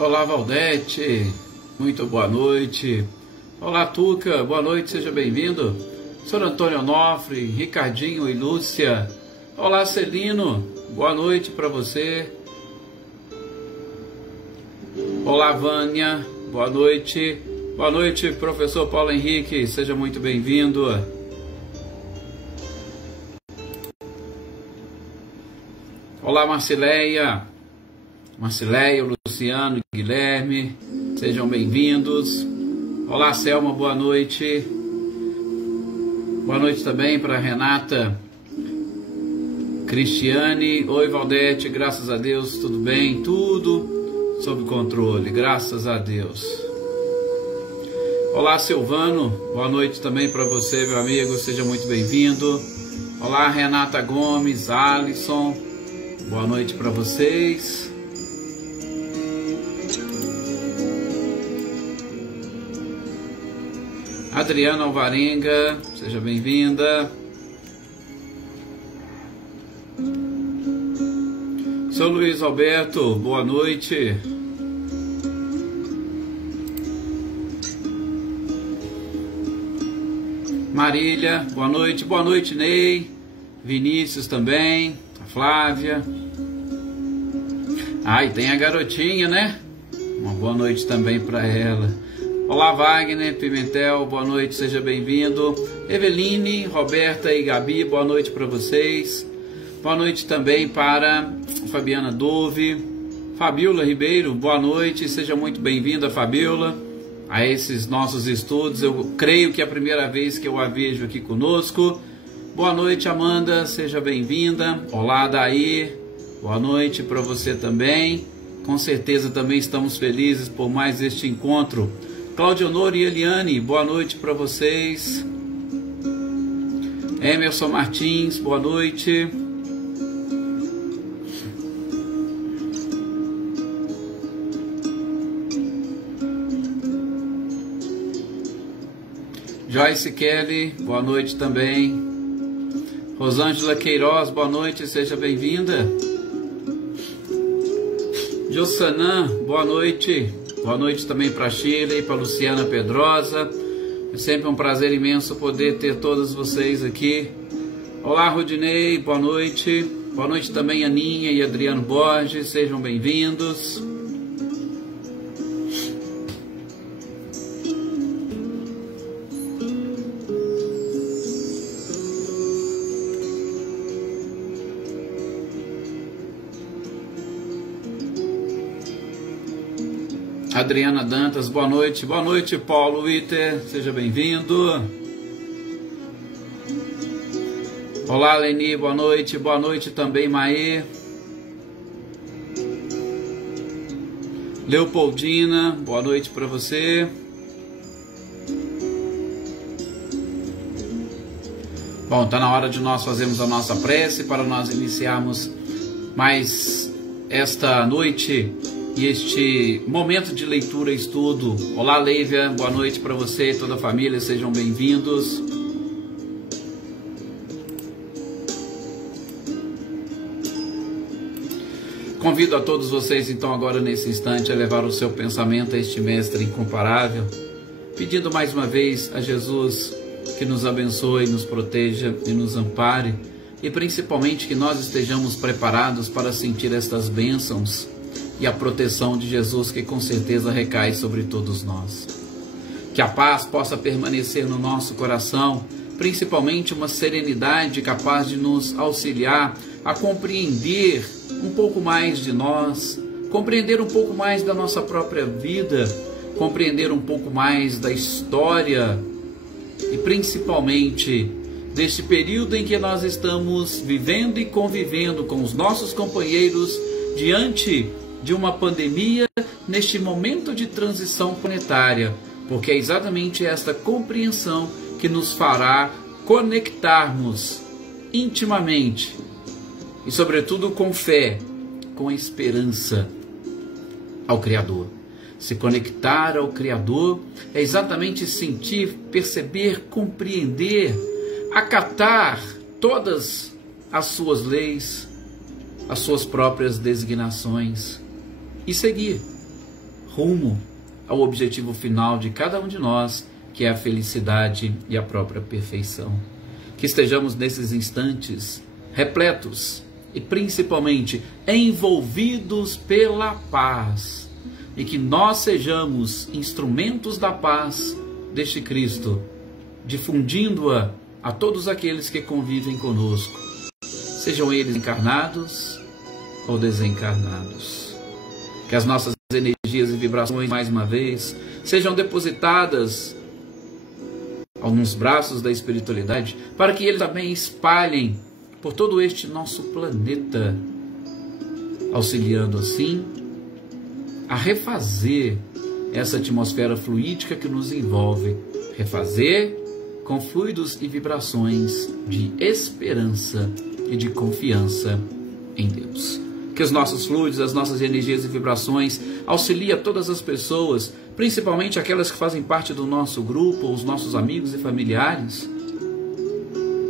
Olá, Valdete, muito boa noite. Olá, Tuca, boa noite, seja bem-vindo. Sr. Antônio Onofre, Ricardinho e Lúcia. Olá, Celino, boa noite para você. Olá, Vânia, boa noite. Boa noite, professor Paulo Henrique, seja muito bem-vindo. Olá, Marcileia, Luciano, Guilherme, sejam bem-vindos. Olá, Selma, boa noite. Boa noite também para Renata, Cristiane. Oi, Valdete, graças a Deus, tudo bem? Tudo sob controle, graças a Deus. Olá, Silvano, boa noite também para você, meu amigo, seja muito bem-vindo. Olá, Renata Gomes, Alisson, boa noite para vocês. Adriana Alvarenga, seja bem-vinda. Sou Luiz Alberto, boa noite. Marília, boa noite, Ney. Vinícius também, a Flávia. E tem a garotinha, né? Uma boa noite também para ela. Olá, Wagner Pimentel, boa noite, seja bem-vindo. Eveline, Roberta e Gabi, boa noite para vocês. Boa noite também para Fabiana Dove. Fabiola Ribeiro, boa noite, seja muito bem-vinda, Fabiola, a esses nossos estudos. Eu creio que é a primeira vez que eu a vejo aqui conosco. Boa noite, Amanda, seja bem-vinda. Olá, Daí, boa noite para você também. Com certeza também estamos felizes por mais este encontro. Claudionor e Eliane, boa noite para vocês. Emerson Martins, boa noite. Joyce Kelly, boa noite também. Rosângela Queiroz, boa noite, seja bem-vinda. Jossanã, boa noite. Boa noite também para a Shirley, para a Luciana Pedrosa. É sempre um prazer imenso poder ter todos vocês aqui. Olá, Rudinei, boa noite. Boa noite também, Aninha e Adriano Borges, sejam bem-vindos. Adriana Dantas, boa noite. Boa noite, Paulo Witter, seja bem-vindo. Olá, Leni, boa noite. Boa noite também, Maê. Leopoldina, boa noite para você. Bom, está na hora de nós fazermos a nossa prece para nós iniciarmos mais esta noite e este momento de leitura e estudo. Olá, Leívia, boa noite para você e toda a família, sejam bem-vindos. Convido a todos vocês, então, agora nesse instante, a levar o seu pensamento a este mestre incomparável, pedindo mais uma vez a Jesus que nos abençoe, nos proteja e nos ampare, e principalmente que nós estejamos preparados para sentir estas bênçãos e a proteção de Jesus, que com certeza recai sobre todos nós. Que a paz possa permanecer no nosso coração, principalmente uma serenidade capaz de nos auxiliar a compreender um pouco mais de nós, compreender um pouco mais da nossa própria vida, compreender um pouco mais da história e principalmente deste período em que nós estamos vivendo e convivendo com os nossos companheiros diante de uma pandemia, neste momento de transição planetária, porque é exatamente esta compreensão que nos fará conectarmos intimamente e, sobretudo, com fé, com esperança ao Criador. Se conectar ao Criador é exatamente sentir, perceber, compreender, acatar todas as suas leis, as suas próprias designações e seguir. rumo ao objetivo final de cada um de nós, que é a felicidade e a própria perfeição. Que estejamos nesses instantes repletos e principalmente envolvidos pela paz, e que nós sejamos instrumentos da paz deste Cristo, difundindo-a a todos aqueles que convivem conosco, sejam eles encarnados ou desencarnados. Que as nossas energias e vibrações, mais uma vez, sejam depositadas nos braços da espiritualidade, para que eles também espalhem por todo este nosso planeta, auxiliando assim a refazer essa atmosfera fluídica que nos envolve, refazer com fluidos e vibrações de esperança e de confiança em Deus. Que os nossos fluidos, as nossas energias e vibrações auxiliem a todas as pessoas, principalmente aquelas que fazem parte do nosso grupo, os nossos amigos e familiares,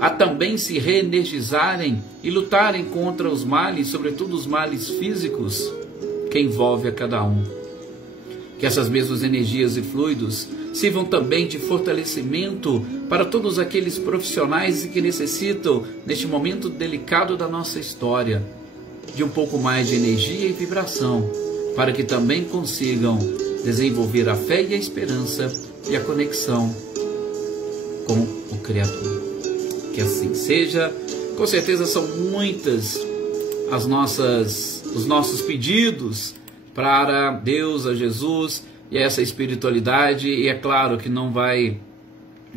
a também se reenergizarem e lutarem contra os males, sobretudo os males físicos, que envolve a cada um. Que essas mesmas energias e fluidos sirvam também de fortalecimento para todos aqueles profissionais que necessitam, neste momento delicado da nossa história, de um pouco mais de energia e vibração, para que também consigam desenvolver a fé e a esperança e a conexão com o Criador. Que assim seja. Com certeza são muitas os nossos pedidos para Deus, a Jesus e a essa espiritualidade, e é claro que não vai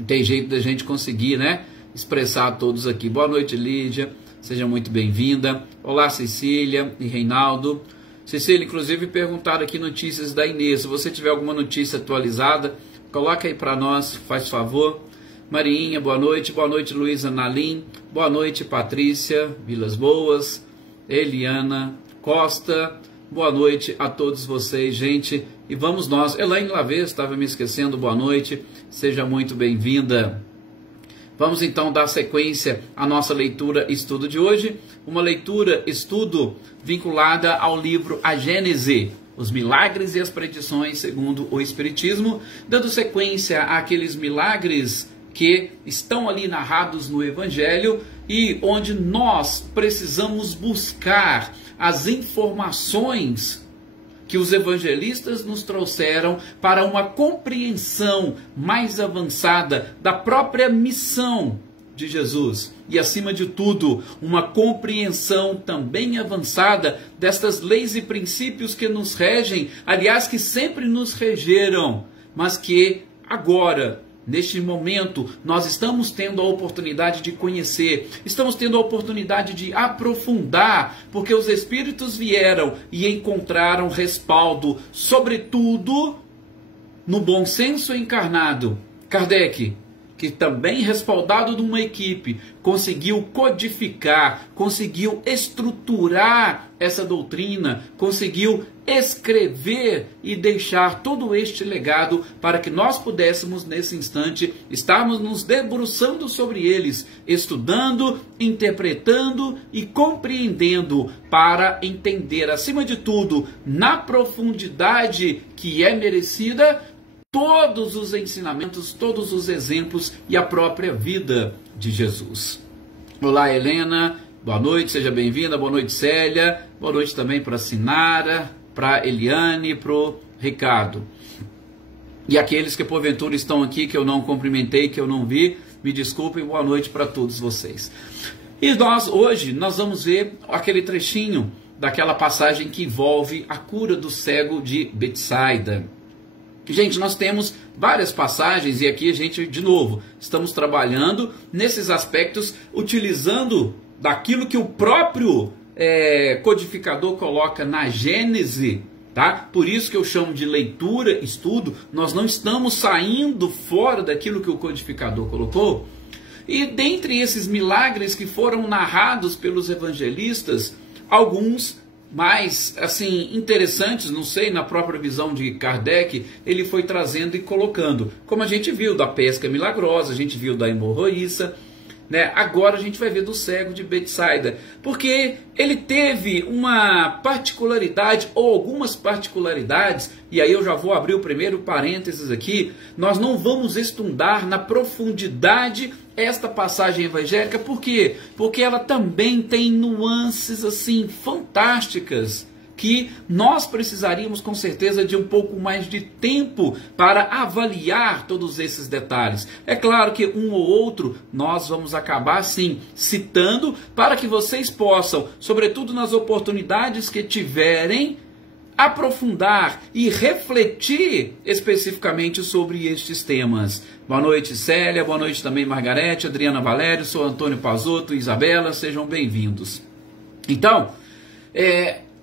ter jeito da gente conseguir, né, expressar todos aqui. Boa noite, Lídia, seja muito bem-vinda. Olá, Cecília e Reinaldo. Cecília, inclusive perguntaram aqui notícias da Inês. Se você tiver alguma notícia atualizada, coloca aí para nós, faz favor. Marinha, boa noite. Boa noite, Luísa Nalim. Boa noite, Patrícia Vilas Boas. Eliana Costa. Boa noite a todos vocês, gente. E vamos nós. Elaine Lavez, estava me esquecendo. Boa noite. Seja muito bem-vinda. Vamos então dar sequência à nossa leitura e estudo de hoje. Uma leitura, estudo vinculada ao livro A Gênese, os milagres e as predições segundo o Espiritismo, dando sequência àqueles milagres que estão ali narrados no Evangelho e onde nós precisamos buscar as informações que os evangelistas nos trouxeram para uma compreensão mais avançada da própria missão de Jesus e, acima de tudo, uma compreensão também avançada destas leis e princípios que nos regem, aliás, que sempre nos regeram, mas que agora, neste momento, nós estamos tendo a oportunidade de conhecer, estamos tendo a oportunidade de aprofundar, porque os Espíritos vieram e encontraram respaldo, sobretudo, no bom senso encarnado. Kardec, que também respaldado de uma equipe, conseguiu codificar, conseguiu estruturar essa doutrina, conseguiu escrever e deixar todo este legado para que nós pudéssemos, nesse instante, estarmos nos debruçando sobre eles, estudando, interpretando e compreendendo, para entender, acima de tudo, na profundidade que é merecida, todos os ensinamentos, todos os exemplos e a própria vida de Jesus. Olá, Helena, boa noite, seja bem-vinda. Boa noite, Célia. Boa noite também para a Sinara, para a Eliane, para o Ricardo. E aqueles que porventura estão aqui, que eu não cumprimentei, que eu não vi, me desculpem. Boa noite para todos vocês. E hoje nós vamos ver aquele trechinho daquela passagem que envolve a cura do cego de Betsaida. Gente, nós temos várias passagens e aqui a gente, de novo, estamos trabalhando nesses aspectos, utilizando daquilo que o próprio codificador coloca na Gênese, tá? Por isso que eu chamo de leitura, estudo. Nós não estamos saindo fora daquilo que o codificador colocou. E dentre esses milagres que foram narrados pelos evangelistas, alguns mais assim interessantes, não sei, na própria visão de Kardec, ele foi trazendo e colocando, como a gente viu da pesca milagrosa, a gente viu da hemorroíça, né? Agora a gente vai ver do cego de Betsaida, porque ele teve uma particularidade, ou algumas particularidades, e aí eu já vou abrir o primeiro parênteses aqui. Nós não vamos estudar na profundidade esta passagem evangélica, por quê? Porque ela também tem nuances assim fantásticas, que nós precisaríamos com certeza de um pouco mais de tempo para avaliar todos esses detalhes. É claro que um ou outro nós vamos acabar sim citando, para que vocês possam, sobretudo nas oportunidades que tiverem, aprofundar e refletir especificamente sobre estes temas. Boa noite, Célia, boa noite também, Margarete, Adriana Valério, sou Antônio Pazotto, Isabela, sejam bem-vindos. Então,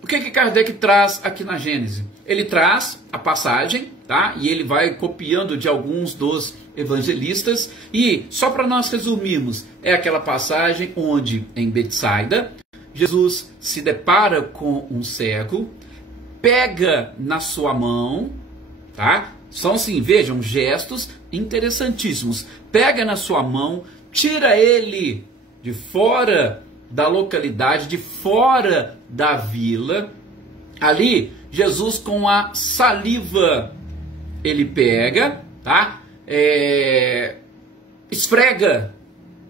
o que Kardec traz aqui na Gênese? Ele traz a passagem, tá? E ele vai copiando de alguns dos evangelistas, e só para nós resumirmos, é aquela passagem onde, em Betsaida, Jesus se depara com um cego, pega na sua mão, tá? São assim, vejam, gestos interessantíssimos. Pega na sua mão, tira ele de fora da localidade, de fora da vila. Ali, Jesus com a saliva, ele pega, tá? Esfrega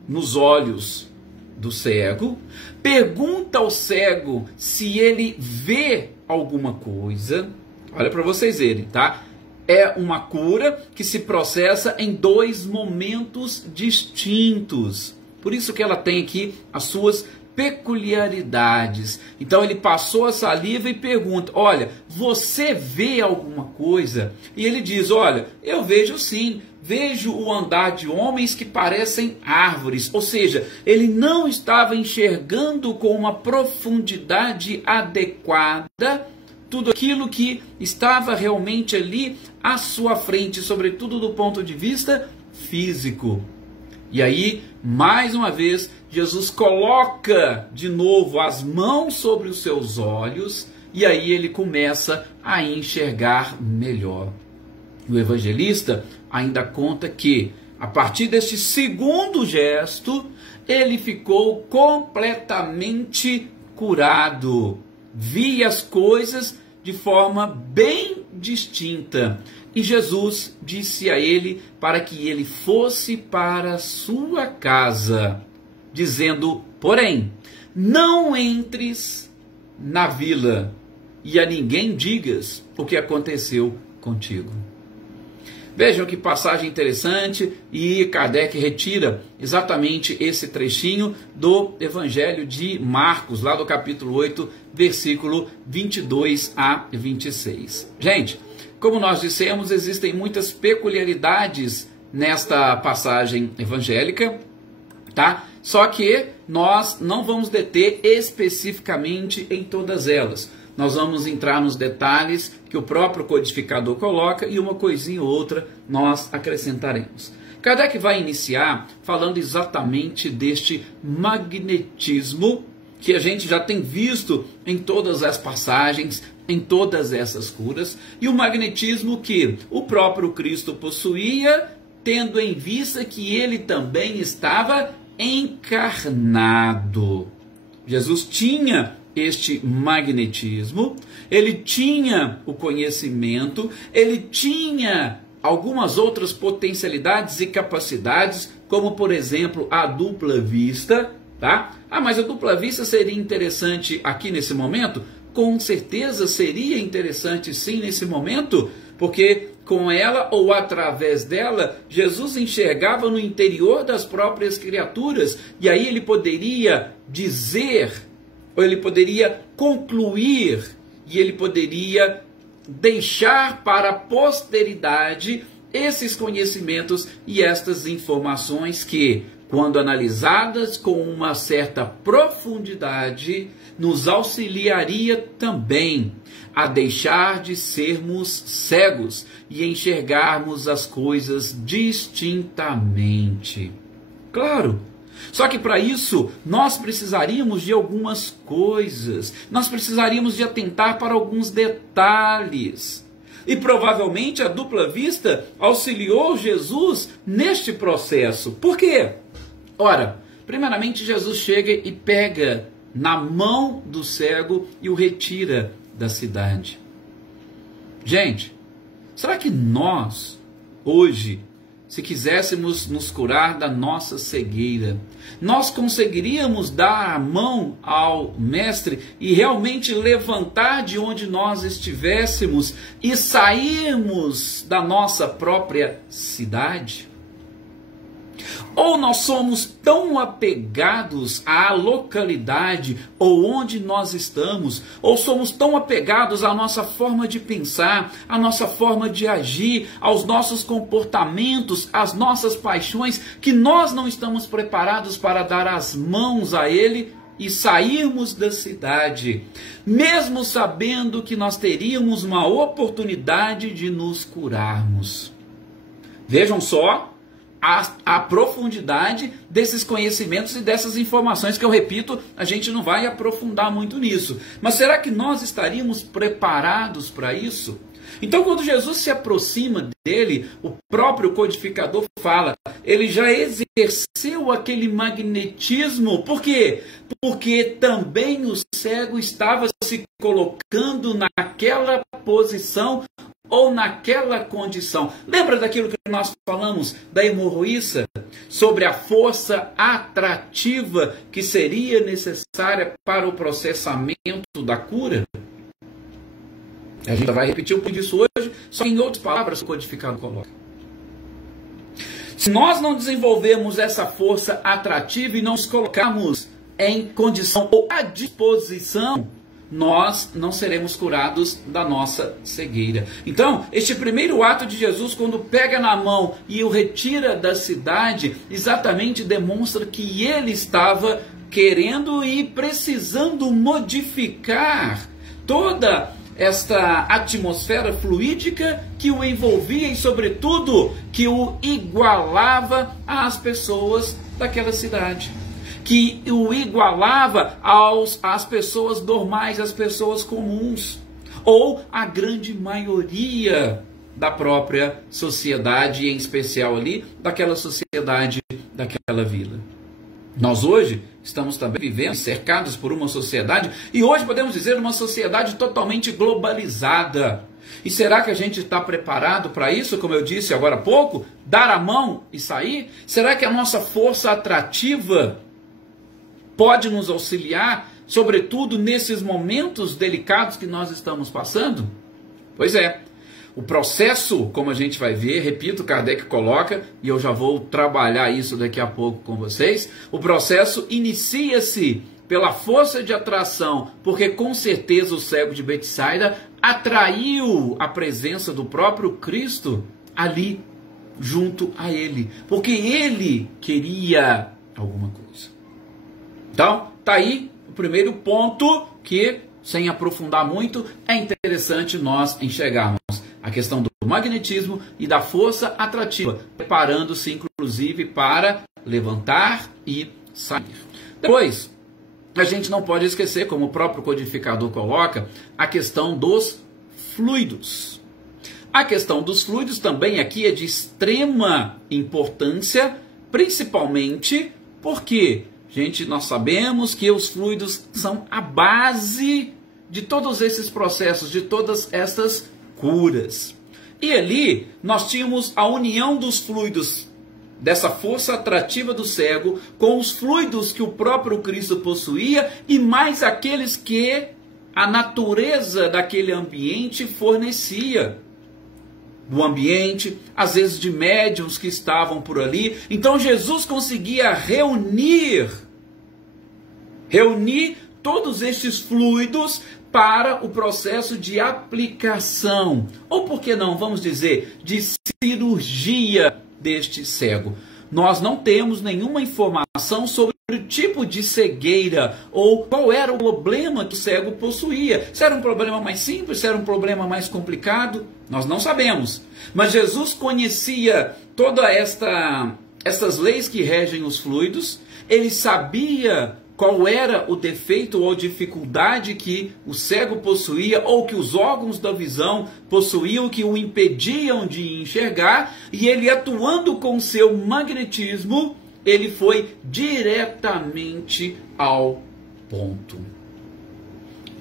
nos olhos do cego, pergunta ao cego se ele vê alguma coisa. Olha para vocês verem, tá? É uma cura que se processa em dois momentos distintos. Por isso que ela tem aqui as suas peculiaridades. Então ele passou a saliva e pergunta: olha, você vê alguma coisa? E ele diz: olha, eu vejo sim, vejo o andar de homens que parecem árvores. Ou seja, ele não estava enxergando com uma profundidade adequada tudo aquilo que estava realmente ali à sua frente, sobretudo do ponto de vista físico. E aí, mais uma vez, Jesus coloca de novo as mãos sobre os seus olhos, e aí ele começa a enxergar melhor. O evangelista ainda conta que, a partir deste segundo gesto, ele ficou completamente curado. Via as coisas de forma bem distinta. E Jesus disse a ele para que ele fosse para sua casa, dizendo: porém, não entres na vila e a ninguém digas o que aconteceu contigo. Vejam que passagem interessante, e Kardec retira exatamente esse trechinho do Evangelho de Marcos, lá do capítulo 8, versículo 22 a 26. Gente, como nós dissemos, existem muitas peculiaridades nesta passagem evangélica, tá? Só que nós não vamos deter especificamente em todas elas. Nós vamos entrar nos detalhes que o próprio codificador coloca, e uma coisinha ou outra nós acrescentaremos. Kardec vai iniciar falando exatamente deste magnetismo que a gente já tem visto em todas as passagens, em todas essas curas, e o magnetismo que o próprio Cristo possuía, tendo em vista que ele também estava encarnado. Jesus tinha este magnetismo, ele tinha o conhecimento, ele tinha algumas outras potencialidades e capacidades, como por exemplo a dupla vista, tá? Mas a dupla vista seria interessante aqui nesse momento? Com certeza seria interessante sim nesse momento, porque com ela ou através dela, Jesus enxergava no interior das próprias criaturas, e aí ele poderia dizer, ou ele poderia concluir, e ele poderia deixar para a posteridade esses conhecimentos e estas informações que, quando analisadas com uma certa profundidade, nos auxiliaria também a deixar de sermos cegos e enxergarmos as coisas distintamente. Claro, só que para isso nós precisaríamos de algumas coisas, nós precisaríamos de atentar para alguns detalhes. E provavelmente a dupla vista auxiliou Jesus neste processo. Por quê? Ora, Primeiramente, Jesus chega e pega na mão do cego e o retira da cidade. Gente, será que nós, hoje, se quiséssemos nos curar da nossa cegueira, nós conseguiríamos dar a mão ao Mestre e realmente levantar de onde nós estivéssemos e sairmos da nossa própria cidade? Ou nós somos tão apegados à localidade ou onde nós estamos, ou somos tão apegados à nossa forma de pensar, à nossa forma de agir, aos nossos comportamentos, às nossas paixões, que nós não estamos preparados para dar as mãos a Ele e sairmos da cidade, mesmo sabendo que nós teríamos uma oportunidade de nos curarmos. Vejam só a profundidade desses conhecimentos e dessas informações, que eu repito, a gente não vai aprofundar muito nisso. Mas será que nós estaríamos preparados para isso? Então, quando Jesus se aproxima dele, o próprio codificador fala, ele já exerceu aquele magnetismo. Por quê? Porque também o cego estava se colocando naquela posição ou naquela condição. Lembra daquilo que nós falamos da hemorroíça? Sobre a força atrativa que seria necessária para o processamento da cura? A gente vai repetir um pouco disso hoje, só que em outras palavras o codificado coloca. Se nós não desenvolvermos essa força atrativa e não nos colocarmos em condição ou à disposição, nós não seremos curados da nossa cegueira. Então, este primeiro ato de Jesus, quando pega na mão e o retira da cidade, exatamente demonstra que ele estava querendo e precisando modificar toda esta atmosfera fluídica que o envolvia e, sobretudo, que o igualava às pessoas daquela cidade, que o igualava às pessoas normais, às pessoas comuns, ou à grande maioria da própria sociedade, e em especial ali, daquela sociedade, daquela vila. Nós hoje estamos também vivendo, cercados por uma sociedade, e hoje podemos dizer uma sociedade totalmente globalizada. E será que a gente está preparado para isso, como eu disse agora há pouco? Dar a mão e sair? Será que a nossa força atrativa pode nos auxiliar, sobretudo nesses momentos delicados que nós estamos passando? Pois é. O processo, como a gente vai ver, repito, Kardec coloca, e eu já vou trabalhar isso daqui a pouco com vocês, o processo inicia-se pela força de atração, porque com certeza o cego de Betsaida atraiu a presença do próprio Cristo ali, junto a ele, porque ele queria alguma coisa. Então, está aí o primeiro ponto que, sem aprofundar muito, é interessante nós enxergarmos a questão do magnetismo e da força atrativa, preparando-se inclusive para levantar e sair. Depois, a gente não pode esquecer, como o próprio codificador coloca, a questão dos fluidos. A questão dos fluidos também aqui é de extrema importância, principalmente porque, gente, nós sabemos que os fluidos são a base de todos esses processos, de todas essas curas. E ali nós tínhamos a união dos fluidos, dessa força atrativa do cego, com os fluidos que o próprio Cristo possuía e mais aqueles que a natureza daquele ambiente fornecia. Do ambiente, às vezes de médiuns que estavam por ali. Então Jesus conseguia reunir todos esses fluidos para o processo de aplicação, ou por que não, vamos dizer, de cirurgia deste cego. Nós não temos nenhuma informação sobre o tipo de cegueira, ou qual era o problema que o cego possuía. Se era um problema mais simples, se era um problema mais complicado, nós não sabemos. Mas Jesus conhecia todas essas leis que regem os fluidos, ele sabia qual era o defeito ou dificuldade que o cego possuía, ou que os órgãos da visão possuíam, que o impediam de enxergar, e ele, atuando com seu magnetismo, ele foi diretamente ao ponto.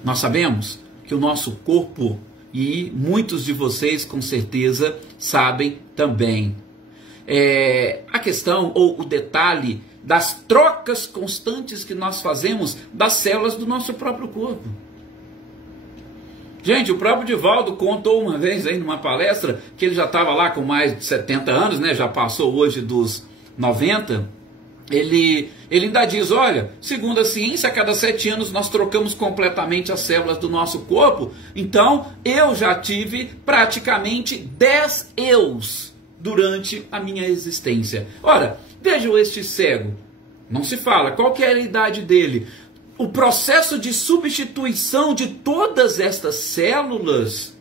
Nós sabemos que o nosso corpo, e muitos de vocês com certeza sabem também, a questão ou o detalhe das trocas constantes que nós fazemos das células do nosso próprio corpo. Gente, o próprio Divaldo contou uma vez aí numa palestra que ele já estava lá com mais de 70 anos, né? Já passou hoje dos 90. Ele ainda diz, olha, segundo a ciência, a cada 7 anos nós trocamos completamente as células do nosso corpo. Então, eu já tive praticamente 10 eus durante a minha existência. Ora, vejam este cego, não se fala qual que é a idade dele. O processo de substituição de todas estas células,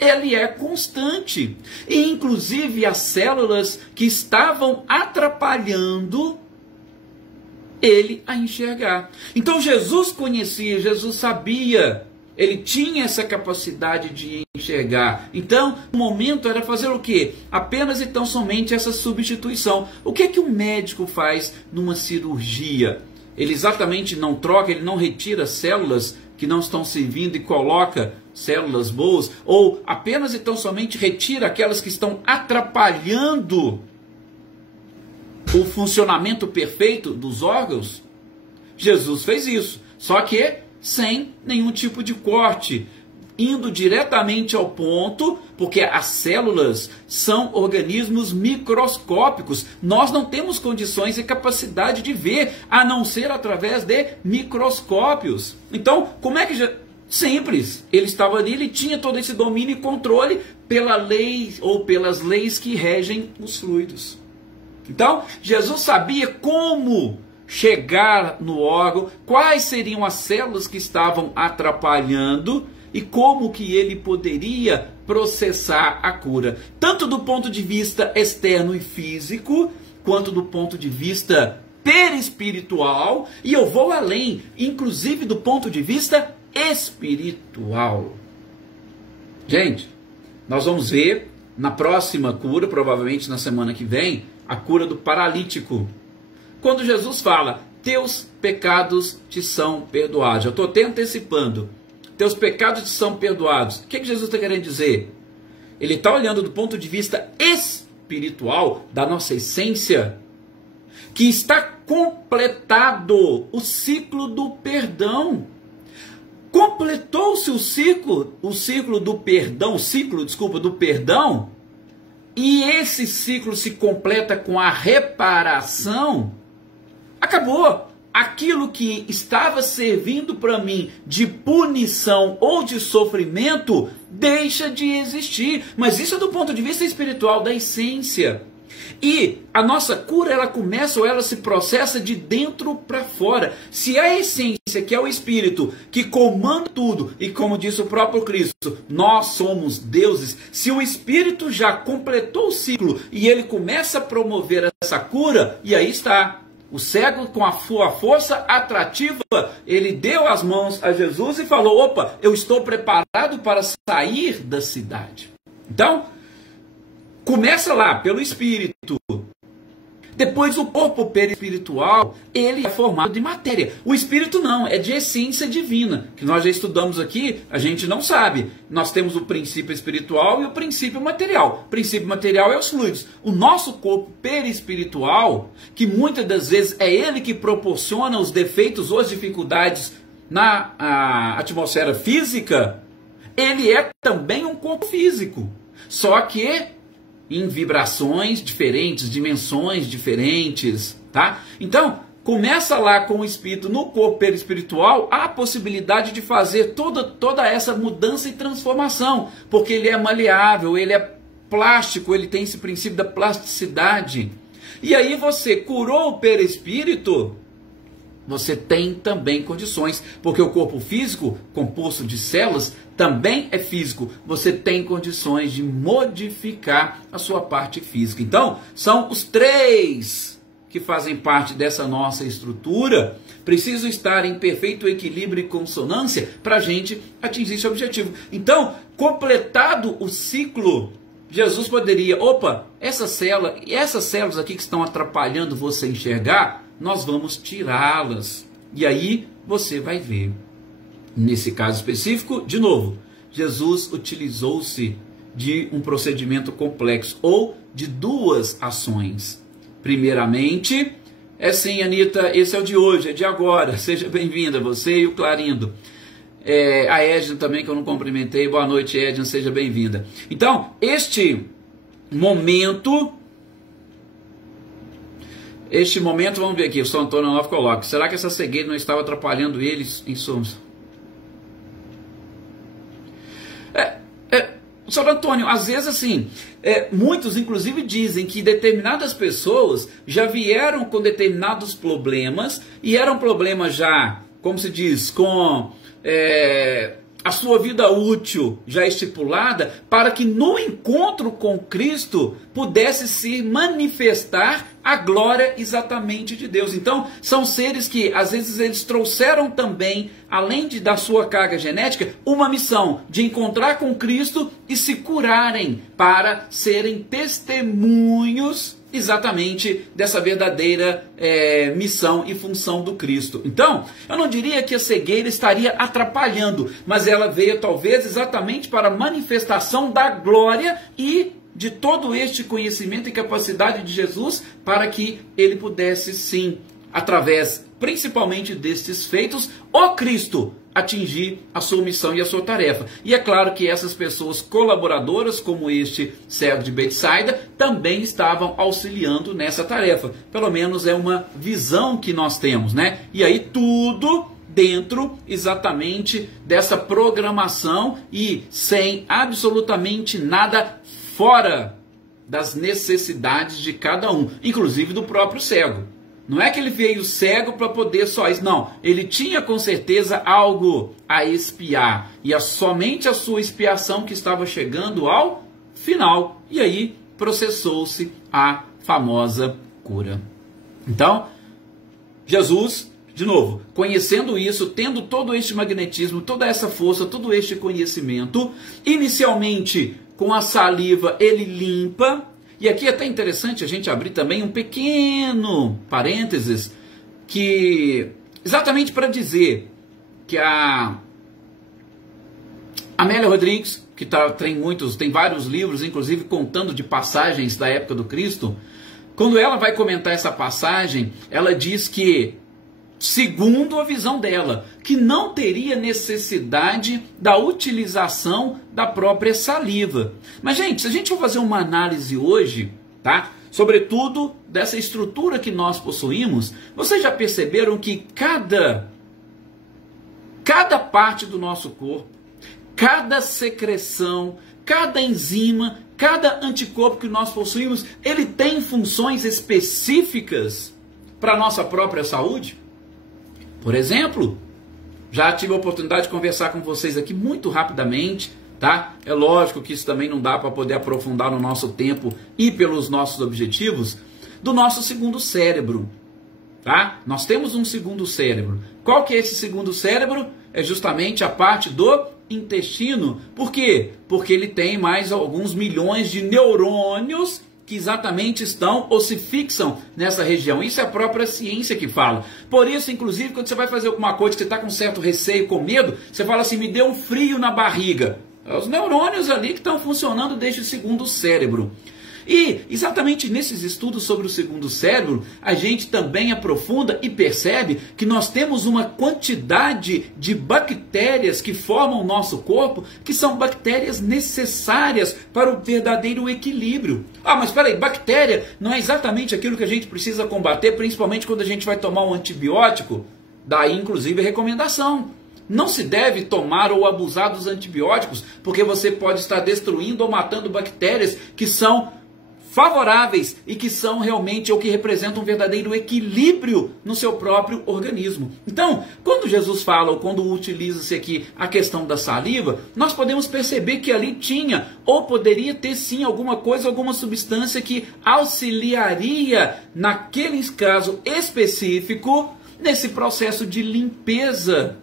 ele é constante. E inclusive as células que estavam atrapalhando ele a enxergar. Então Jesus conhecia, Jesus sabia, ele tinha essa capacidade de enxergar. Então, o momento era fazer o quê? Apenas e tão somente essa substituição. O que é que o médico faz numa cirurgia? Ele exatamente não troca, ele não retira células que não estão servindo e coloca células boas, ou apenas e tão somente retira aquelas que estão atrapalhando o funcionamento perfeito dos órgãos? Jesus fez isso, só que sem nenhum tipo de corte, indo diretamente ao ponto, porque as células são organismos microscópicos. Nós não temos condições e capacidade de ver, a não ser através de microscópios. Então, como é que... Simples, ele estava ali, ele tinha todo esse domínio e controle pela lei ou pelas leis que regem os fluidos. Então, Jesus sabia como chegar no órgão, quais seriam as células que estavam atrapalhando e como que ele poderia processar a cura, tanto do ponto de vista externo e físico, quanto do ponto de vista perispiritual, e eu vou além, inclusive do ponto de vista espiritual. Gente, nós vamos ver na próxima cura, provavelmente na semana que vem, a cura do paralítico. Quando Jesus fala, teus pecados te são perdoados. Eu estou até antecipando. Teus pecados te são perdoados. O que Jesus está querendo dizer? Ele está olhando do ponto de vista espiritual da nossa essência, que está completado o ciclo do perdão. Completou-se o ciclo do perdão, e esse ciclo se completa com a reparação. Acabou. Aquilo que estava servindo para mim de punição ou de sofrimento deixa de existir. Mas isso é do ponto de vista espiritual, da essência. E a nossa cura, ela começa ou ela se processa de dentro para fora. Se a essência, que é o Espírito, que comanda tudo, e como disse o próprio Cristo, nós somos deuses, se o Espírito já completou o ciclo e ele começa a promover essa cura, e aí está. O cego, com a sua força atrativa, ele deu as mãos a Jesus e falou, opa, eu estou preparado para sair da cidade. Então, começa lá, pelo Espírito. Depois o corpo perispiritual, ele é formado de matéria. O Espírito não, é de essência divina, que nós já estudamos aqui, a gente não sabe. Nós temos o princípio espiritual e o princípio material. O princípio material é os fluidos. O nosso corpo perispiritual, que muitas das vezes é ele que proporciona os defeitos ou as dificuldades na atmosfera física, ele é também um corpo físico. Só que em vibrações diferentes, dimensões diferentes, tá? Então, começa lá com o Espírito no corpo perispiritual, há a possibilidade de fazer toda essa mudança e transformação, porque ele é maleável, ele é plástico, ele tem esse princípio da plasticidade. E aí você curou o perispírito, você tem também condições, porque o corpo físico, composto de células, também é físico. Você tem condições de modificar a sua parte física. Então, são os 3 que fazem parte dessa nossa estrutura, precisam estar em perfeito equilíbrio e consonância para a gente atingir esse objetivo. Então, completado o ciclo Jesus poderia, opa, essas células aqui que estão atrapalhando você enxergar, nós vamos tirá-las. E aí você vai ver. Nesse caso específico, de novo, Jesus utilizou-se de um procedimento complexo, ou de duas ações. Primeiramente, sim, Anitta, esse é o de hoje, é de agora, seja bem-vinda, você e o Clarindo. A Edna também, que eu não cumprimentei, boa noite, Edna, seja bem-vinda. Então, este momento, vamos ver aqui, o São Antônio Nova coloca, será que essa cegueira não estava atrapalhando eles em sumos? São Antônio, às vezes assim, muitos inclusive dizem que determinadas pessoas já vieram com determinados problemas, e eram problemas já, como se diz, com a sua vida útil já estipulada, para que no encontro com Cristo pudesse se manifestar a glória exatamente de Deus. Então, são seres que às vezes eles trouxeram também, além da sua carga genética, uma missão de encontrar com Cristo e se curarem para serem testemunhos exatamente dessa verdadeira missão e função do Cristo. Então, eu não diria que a cegueira estaria atrapalhando, mas ela veio talvez exatamente para a manifestação da glória e de todo este conhecimento e capacidade de Jesus, para que ele pudesse sim, através principalmente destes feitos, o Cristo atingir a sua missão e a sua tarefa. E é claro que essas pessoas colaboradoras, como este cego de Betsaida, também estavam auxiliando nessa tarefa. Pelo menos é uma visão que nós temos, né? E aí tudo dentro exatamente dessa programação e sem absolutamente nada fora das necessidades de cada um, inclusive do próprio cego. Não é que ele veio cego para poder só isso, não. Ele tinha com certeza algo a expiar, e somente a sua expiação que estava chegando ao final. E aí processou-se a famosa cura. Então, Jesus, de novo, conhecendo isso, tendo todo este magnetismo, toda essa força, todo este conhecimento, inicialmente com a saliva ele limpa. E aqui é até interessante a gente abrir também um pequeno parênteses, que exatamente para dizer que a Amélia Rodrigues, que tem vários livros, inclusive contando de passagens da época do Cristo, quando ela vai comentar essa passagem, ela diz que, segundo a visão dela, que não teria necessidade da utilização da própria saliva. Mas, gente, se a gente for fazer uma análise hoje, tá? Sobretudo dessa estrutura que nós possuímos, vocês já perceberam que cada parte do nosso corpo, cada secreção, cada enzima, cada anticorpo que nós possuímos, ele tem funções específicas para a nossa própria saúde? Por exemplo, já tive a oportunidade de conversar com vocês aqui muito rapidamente, tá? É lógico que isso também não dá para poder aprofundar no nosso tempo e pelos nossos objetivos, do nosso segundo cérebro, tá? Nós temos um segundo cérebro. Qual que é esse segundo cérebro? É justamente a parte do intestino. Por quê? Porque ele tem mais alguns milhões de neurônios que exatamente estão ou se fixam nessa região. Isso é a própria ciência que fala. Por isso, inclusive, quando você vai fazer alguma coisa que você está com certo receio, com medo, você fala assim, me deu um frio na barriga. É os neurônios ali que estão funcionando desde o segundo cérebro. E exatamente nesses estudos sobre o segundo cérebro, a gente também aprofunda e percebe que nós temos uma quantidade de bactérias que formam o nosso corpo, que são bactérias necessárias para o verdadeiro equilíbrio. Ah, mas espera aí, bactéria não é exatamente aquilo que a gente precisa combater, principalmente quando a gente vai tomar um antibiótico? Daí, inclusive, a recomendação. Não se deve tomar ou abusar dos antibióticos, porque você pode estar destruindo ou matando bactérias que são favoráveis e que são realmente ou que representam um verdadeiro equilíbrio no seu próprio organismo. Então, quando Jesus fala ou quando utiliza-se aqui a questão da saliva, nós podemos perceber que ali tinha ou poderia ter sim alguma coisa, alguma substância que auxiliaria naquele caso específico nesse processo de limpeza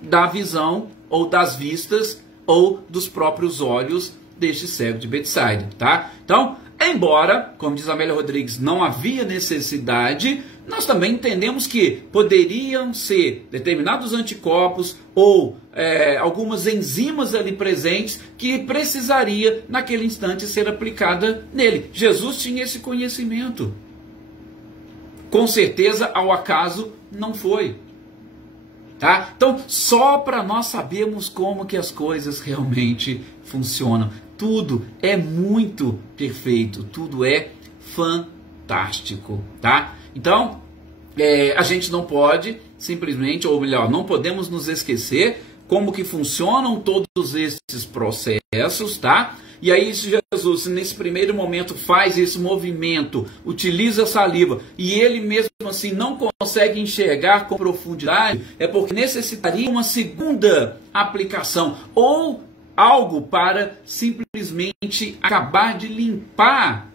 da visão ou das vistas ou dos próprios olhos deste cego de Betsaida, tá? Então, embora, como diz Amélia Rodrigues, não havia necessidade, nós também entendemos que poderiam ser determinados anticorpos ou algumas enzimas ali presentes que precisaria naquele instante ser aplicada nele. Jesus tinha esse conhecimento. Com certeza, ao acaso, não foi. Tá? Então, só para nós sabermos como que as coisas realmente funcionam. Tudo é muito perfeito, tudo é fantástico, tá? Então, a gente não pode simplesmente, ou melhor, não podemos nos esquecer como que funcionam todos esses processos, tá? E aí Jesus, nesse primeiro momento, faz esse movimento, utiliza a saliva, e ele mesmo assim não consegue enxergar com profundidade, é porque necessitaria uma segunda aplicação, ou algo para simplesmente acabar de limpar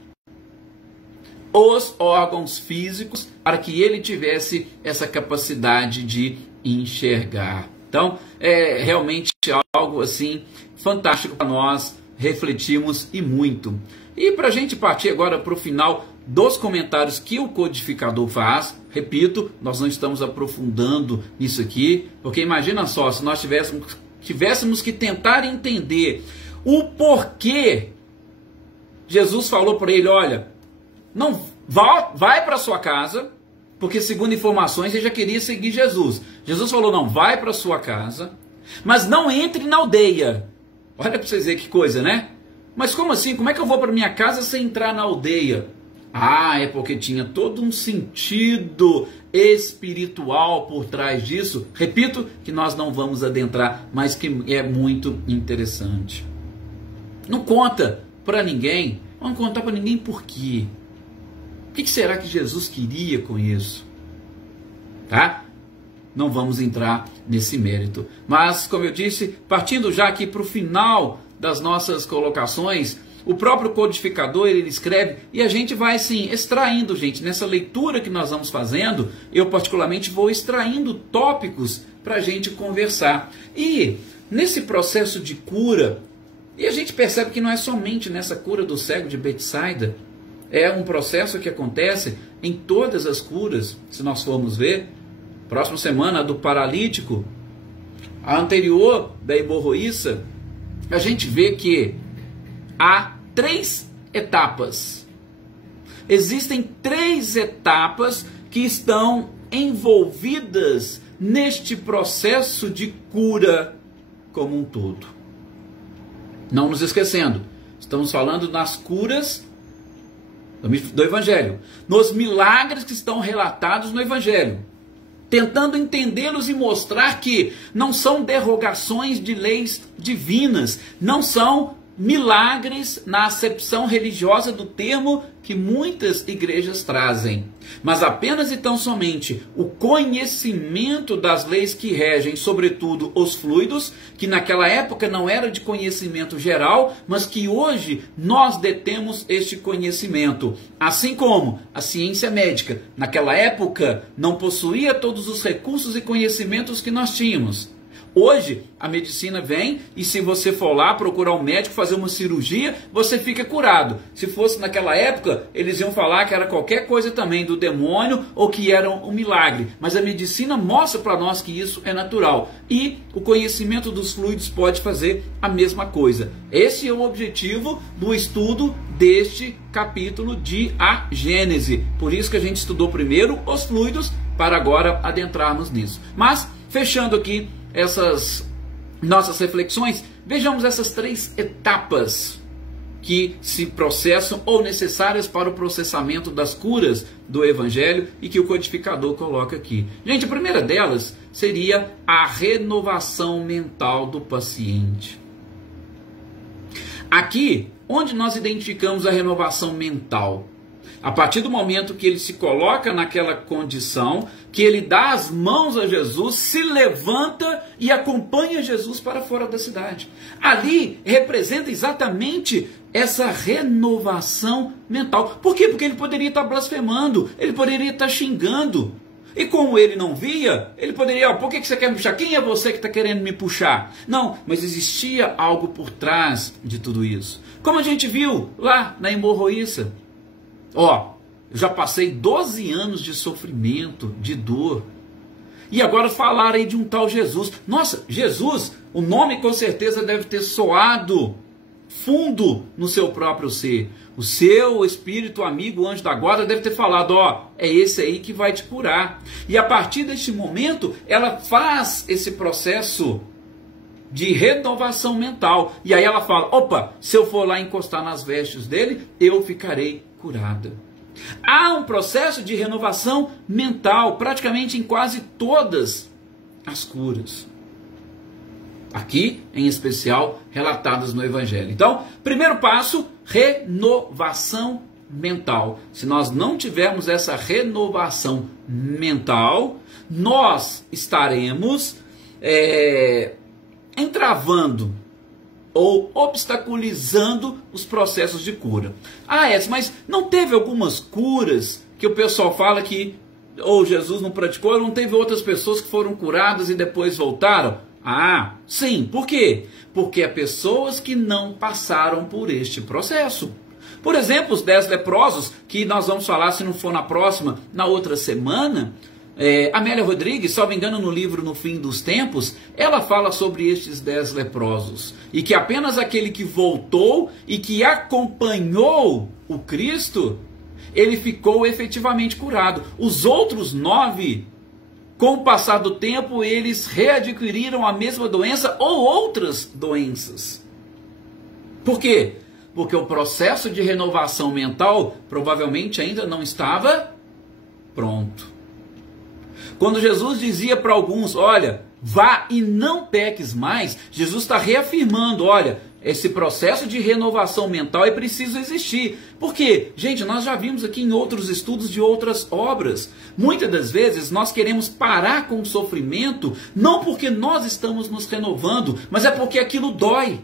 os órgãos físicos para que ele tivesse essa capacidade de enxergar. Então, é realmente algo assim fantástico para nós refletirmos e muito. E para a gente partir agora para o final dos comentários que o codificador faz, repito, nós não estamos aprofundando nisso aqui, porque imagina só, se nós tivéssemos que tentar entender o porquê Jesus falou para ele, olha, não vai para sua casa, porque segundo informações ele já queria seguir Jesus. Jesus falou, não, vai para sua casa, mas não entre na aldeia. Olha para vocês verem que coisa, né? Mas como assim? Como é que eu vou para minha casa sem entrar na aldeia? Ah, é porque tinha todo um sentido espiritual por trás disso. Repito que nós não vamos adentrar, mas que é muito interessante. Não conta para ninguém, não contar para ninguém por quê. O que será que Jesus queria com isso? Tá? Não vamos entrar nesse mérito. Mas, como eu disse, partindo já aqui para o final das nossas colocações, o próprio codificador, ele escreve, e a gente vai, sim, extraindo, gente, nessa leitura que nós vamos fazendo, eu particularmente vou extraindo tópicos para a gente conversar. E, nesse processo de cura, e a gente percebe que não é somente nessa cura do cego de Betsaida, é um processo que acontece em todas as curas, se nós formos ver. Próxima semana, a do paralítico, a anterior da hemorroíça, a gente vê que há 3 etapas. Existem 3 etapas que estão envolvidas neste processo de cura como um todo. Não nos esquecendo, estamos falando nas curas do Evangelho, nos milagres que estão relatados no Evangelho, tentando entendê-los e mostrar que não são derrogações de leis divinas, não são milagres na acepção religiosa do termo que muitas igrejas trazem, mas apenas e tão somente o conhecimento das leis que regem, sobretudo, os fluidos, que naquela época não era de conhecimento geral, mas que hoje nós detemos este conhecimento. Assim como a ciência médica, naquela época, não possuía todos os recursos e conhecimentos que nós tínhamos. Hoje, a medicina vem e se você for lá procurar um médico, fazer uma cirurgia, você fica curado. Se fosse naquela época, eles iam falar que era qualquer coisa também do demônio ou que era um milagre. Mas a medicina mostra para nós que isso é natural. E o conhecimento dos fluidos pode fazer a mesma coisa. Esse é o objetivo do estudo deste capítulo de A Gênese. Por isso que a gente estudou primeiro os fluidos, para agora adentrarmos nisso. Mas, fechando aqui essas nossas reflexões, vejamos essas 3 etapas que se processam ou necessárias para o processamento das curas do Evangelho e que o codificador coloca aqui. Gente, a primeira delas seria a renovação mental do paciente. Aqui, onde nós identificamos a renovação mental? A partir do momento que ele se coloca naquela condição, que ele dá as mãos a Jesus, se levanta e acompanha Jesus para fora da cidade. Ali representa exatamente essa renovação mental. Por quê? Porque ele poderia estar blasfemando, ele poderia estar xingando, E como ele não via, ele poderia, por que você quer me puxar? Quem é você que está querendo me puxar? Não, mas existia algo por trás de tudo isso. Como a gente viu lá na hemorroíça. Eu já passei 12 anos de sofrimento, de dor. E agora falaram aí de um tal Jesus. Nossa, Jesus, o nome com certeza deve ter soado fundo no seu próprio ser. O seu espírito amigo, o anjo da guarda, deve ter falado, é esse aí que vai te curar. E a partir deste momento, ela faz esse processo de renovação mental. E aí ela fala, se eu for lá encostar nas vestes dele, eu ficarei curada. Há um processo de renovação mental, praticamente em quase todas as curas. Aqui, em especial, relatadas no Evangelho. Então, primeiro passo, renovação mental. Se nós não tivermos essa renovação mental, nós estaremos entravando ou obstaculizando os processos de cura. Mas não teve algumas curas que o pessoal fala que Jesus não praticou, não teve outras pessoas que foram curadas e depois voltaram? Sim. Por quê? Porque há pessoas que não passaram por este processo. Por exemplo, os 10 leprosos, que nós vamos falar, se não for na próxima, na outra semana. Amélia Rodrigues, salvo engano, no livro No Fim dos Tempos, ela fala sobre estes 10 leprosos. E que apenas aquele que voltou e que acompanhou o Cristo, ele ficou efetivamente curado. Os outros 9, com o passar do tempo, eles readquiriram a mesma doença ou outras doenças. Por quê? Porque o processo de renovação mental provavelmente ainda não estava pronto. Quando Jesus dizia para alguns, vá e não peques mais, Jesus está reafirmando, esse processo de renovação mental é preciso existir. Por quê? Gente, nós já vimos aqui em outros estudos de outras obras. Muitas das vezes nós queremos parar com o sofrimento, não porque nós estamos nos renovando, mas é porque aquilo dói.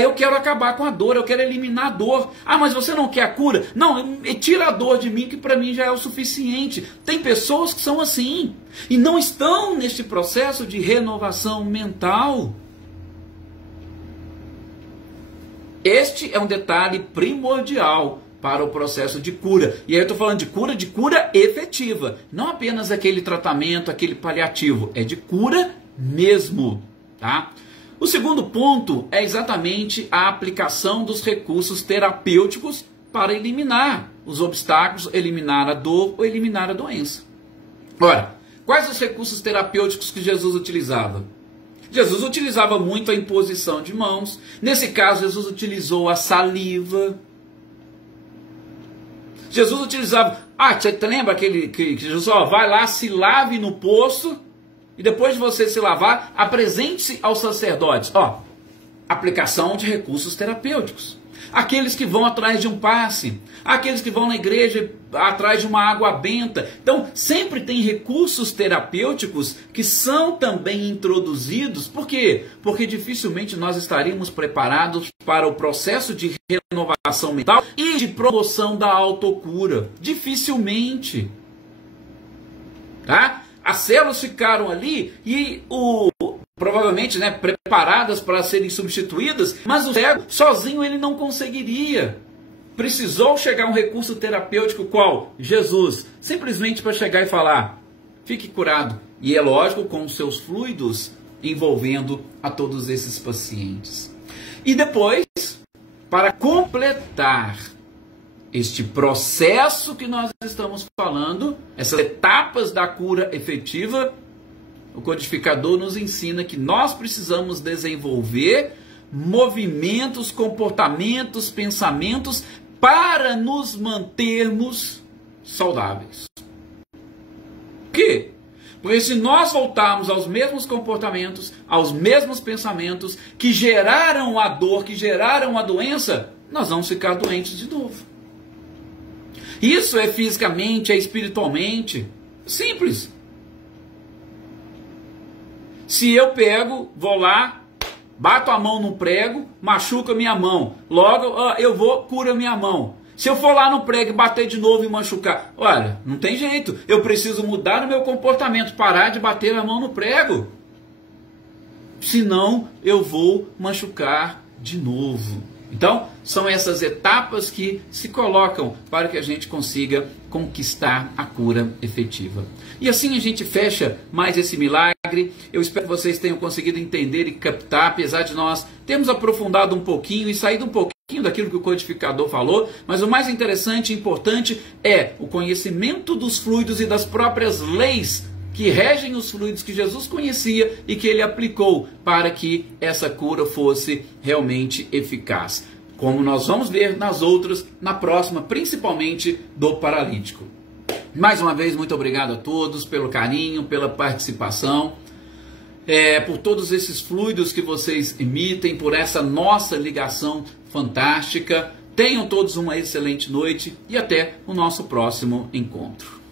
Eu quero acabar com a dor, eu quero eliminar a dor. Mas você não quer a cura? Não, tira a dor de mim, que para mim já é o suficiente. Tem pessoas que são assim, e não estão neste processo de renovação mental. Este é um detalhe primordial para o processo de cura. E aí eu estou falando de cura efetiva. Não apenas aquele tratamento, aquele paliativo. É de cura mesmo, tá? O segundo ponto é exatamente a aplicação dos recursos terapêuticos para eliminar os obstáculos, eliminar a dor ou eliminar a doença. Quais os recursos terapêuticos que Jesus utilizava? Jesus utilizava muito a imposição de mãos. Nesse caso, Jesus utilizou a saliva. Jesus utilizava... você lembra que Jesus vai lá, se lave no poço... E depois de você se lavar, apresente-se aos sacerdotes. Aplicação de recursos terapêuticos. Aqueles que vão atrás de um passe. Aqueles que vão na igreja atrás de uma água benta. Então, sempre tem recursos terapêuticos que são também introduzidos. Por quê? Porque dificilmente nós estaríamos preparados para o processo de renovação mental e de promoção da autocura. Dificilmente. Tá? As células ficaram ali e provavelmente preparadas para serem substituídas, mas o cego sozinho ele não conseguiria. Precisou chegar um recurso terapêutico qual? Jesus. Simplesmente para chegar e falar, fique curado. E é lógico, com os seus fluidos envolvendo a todos esses pacientes. E depois, para completar este processo que nós estamos falando, essas etapas da cura efetiva, o codificador nos ensina que nós precisamos desenvolver movimentos, comportamentos, pensamentos para nos mantermos saudáveis. Por quê? Porque se nós voltarmos aos mesmos comportamentos, aos mesmos pensamentos que geraram a dor, que geraram a doença, nós vamos ficar doentes de novo. Isso é fisicamente, é espiritualmente. Simples. Se eu pego, vou lá, bato a mão no prego, machuca minha mão. Logo eu vou, cura minha mão. Se eu for lá no prego e bater de novo e machucar, olha, não tem jeito, eu preciso mudar o meu comportamento, parar de bater a mão no prego. Senão eu vou machucar de novo. Então, são essas etapas que se colocam para que a gente consiga conquistar a cura efetiva. E assim a gente fecha mais esse milagre. Eu espero que vocês tenham conseguido entender e captar, apesar de nós termos aprofundado um pouquinho e saído um pouquinho daquilo que o codificador falou, mas o mais interessante e importante é o conhecimento dos fluidos e das próprias leis que regem os fluidos que Jesus conhecia e que ele aplicou para que essa cura fosse realmente eficaz. Como nós vamos ver nas outras, na próxima, principalmente do paralítico. Mais uma vez, muito obrigado a todos pelo carinho, pela participação, por todos esses fluidos que vocês emitem, por essa nossa ligação fantástica. Tenham todos uma excelente noite e até o nosso próximo encontro.